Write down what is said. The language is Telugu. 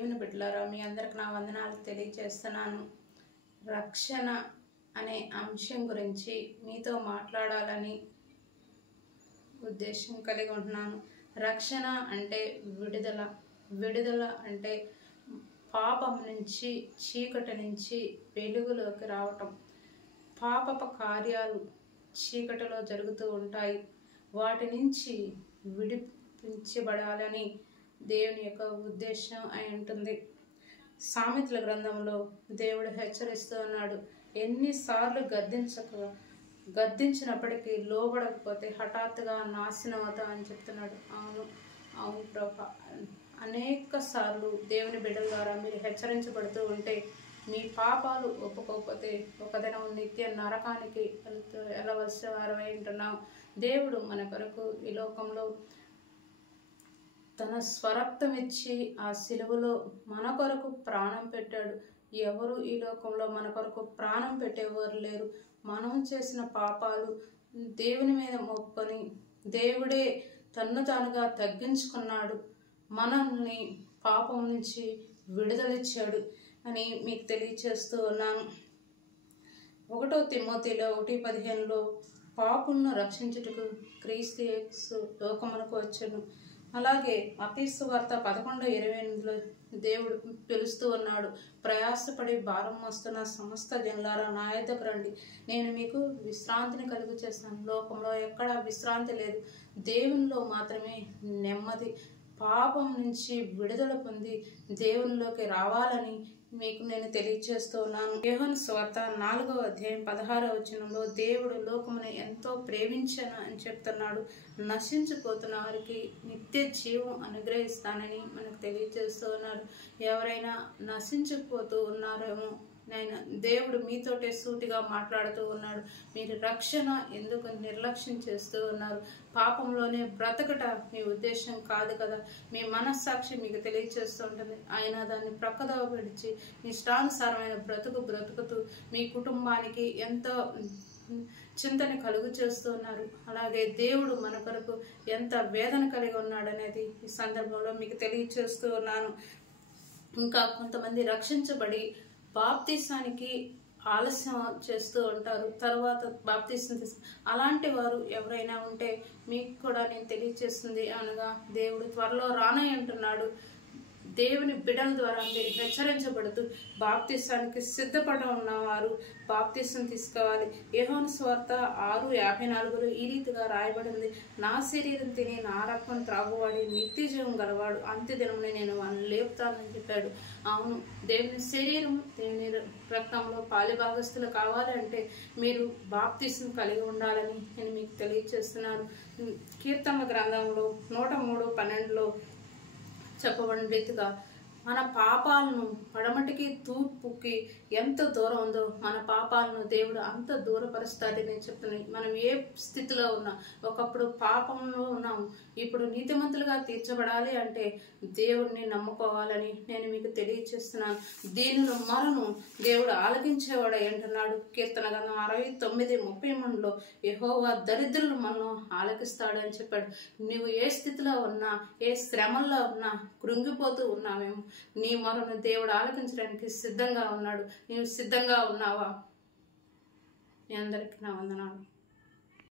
దేవుని బిడ్డలారా, మీ అందరికి నా వందనాలు తెలియజేస్తున్నాను. రక్షణ అనే అంశం గురించి మీతో మాట్లాడాలని ఉద్దేశం కలిగి ఉంటున్నాను. రక్షణ అంటే విడుదల. విడుదల అంటే పాపం నుంచి, చీకటి నుంచి వెలుగులోకి రావటం. పాపపు కార్యాలు చీకటిలో జరుగుతూ ఉంటాయి. వాటి నుంచి విడిపించబడాలని దేవుని యొక్క ఉద్దేశం అయి ఉంటుంది. సామెతల గ్రంథంలో దేవుడు హెచ్చరిస్తూ ఉన్నాడు, ఎన్నిసార్లు గద్దించినప్పటికీ లోబడకపోతే హఠాత్తుగా నాశనం అవుతాం అని చెప్తున్నాడు. అవును ప్రభా, అనేక సార్లు దేవుని బిడ్డల ద్వారా మీరు హెచ్చరించబడుతూ ఉంటే మీ పాపాలు ఒప్పుకోకపోతే ఒకదినం నిత్య నరకానికి వెళ్ళవలసిన వారమై ఉంటున్నాం. దేవుడు మన కొరకు ఈ లోకంలో తన స్వరక్తం ఇచ్చి ఆ సిలువలో మన కొరకు ప్రాణం పెట్టాడు. ఎవరు ఈ లోకంలో మన కొరకు ప్రాణం పెట్టేవారు లేరు. మనం చేసిన పాపాలు దేవుని మీద మొక్కుకొని దేవుడే తన్ను తానుగా తగ్గించుకున్నాడు. మనల్ని పాపం నుంచి విడుదలిచ్చాడు అని మీకు తెలియచేస్తూ ఉన్నాను. 1 తిమోతిలో 1:15 పాపులను రక్షించుటకు క్రీస్తు యేసు లోకమునకు వచ్చెను. అలాగే మత్తయి సువార్త 11:28 దేవుడు పిలుస్తూ ఉన్నాడు, ప్రయాసపడి భారం మోస్తున్న సమస్త జనులారా నా యొద్దకు రండి, నేను మీకు విశ్రాంతిని కలుగు చేస్తాను. లోకంలో ఎక్కడా విశ్రాంతి లేదు, దేవునిలో మాత్రమే నెమ్మది. పాపం నుంచి విడుదల పొంది దేవునిలోకి రావాలని మీకు నేను తెలియజేస్తూ ఉన్నాను. యోహాను సువార్త 4:16 దేవుడు లోకమును ఎంతో ప్రేమించను అని చెప్తున్నాడు. నశించిపోతున్న వారికి నిత్య జీవం అనుగ్రహిస్తానని మనకు తెలియజేస్తూ ఉన్నారు. ఎవరైనా నశించిపోతూ ఉన్నారేమో, నేను దేవుడు మీతోటే సూటిగా మాట్లాడుతూ ఉన్నాడు. మీరు రక్షణ ఎందుకు నిర్లక్ష్యం చేస్తూ ఉన్నారు? పాపంలోనే బ్రతకట మీ ఉద్దేశం కాదు కదా. మీ మనస్సాక్షి మీకు తెలియచేస్తూ ఉంటుంది. ఆయన దాన్ని ప్రక్కదోవ విడిచి మీ ఇష్టానుసారమైన బ్రతుకుతూ మీ కుటుంబానికి ఎంతో చింతని కలుగు చేస్తూ ఉన్నారు. అలాగే దేవుడు మన కొరకు ఎంత వేదన కలిగి ఉన్నాడనేది ఈ సందర్భంలో మీకు తెలియచేస్తూ ఉన్నాను. ఇంకా కొంతమంది రక్షించబడి బాప్తీసానికి ఆలస్యం చేస్తూ ఉంటారు. తర్వాత బాప్తీసం అలాంటి వారు ఎవరైనా ఉంటే మీకు కూడా నేను తెలియచేస్తుంది అనగా, దేవుడు త్వరలో రానై అంటున్నాడు. దేవుని బిడ్డల ద్వారా మీరు హెచ్చరించబడుతూ బాప్తీసానికి సిద్ధపడి ఉన్నవారు బాప్తీసం తీసుకోవాలి. యోహాను సువార్త 6:54 ఈ రీతిగా రాయబడింది, నా శరీరం తిని నా రక్తం త్రాగువాడి నిత్య జీవం గలవాడు, అంత్యదినమునే నేను వాడిని లేపుతానని చెప్పాడు. అవును, దేవుని శరీరం దేవుని రక్తంలో పాలిభాగస్తులు కావాలంటే మీరు బాప్తీసం కలిగి ఉండాలని నేను మీకు తెలియజేస్తున్నాను. కీర్తనల గ్రంథంలో 103:12 చెప్పబడిన రీతిగా మన పాపాలను పడమటికి తూర్పుకి ఎంత దూరం ఉందో మన పాపాలను దేవుడు అంత దూరపరుస్తాడని చెప్తున్నాయి. మనం ఏ స్థితిలో ఉన్నా, ఒకప్పుడు పాపంలో ఉన్నాము, ఇప్పుడు నీతిమంతులుగా తీర్చబడాలి అంటే దేవుడిని నమ్ముకోవాలని నేను మీకు తెలియచేస్తున్నాను. దీనిలో మనను దేవుడు ఆలకించేవాడు అంటున్నాడు. కీర్తన గ్రంథం 69:33 యెహోవా దరిద్రులు మనను ఆలకిస్తాడని చెప్పాడు. నువ్వు ఏ స్థితిలో ఉన్నా, ఏ శ్రమల్లో ఉన్నా, కృంగిపోతూ ఉన్నావేమో, నీ మొరను దేవుడు ఆలకించడానికి సిద్ధంగా ఉన్నాడు. నీవు సిద్ధంగా ఉన్నావా? మీ అందరికీ నా వందనాలు.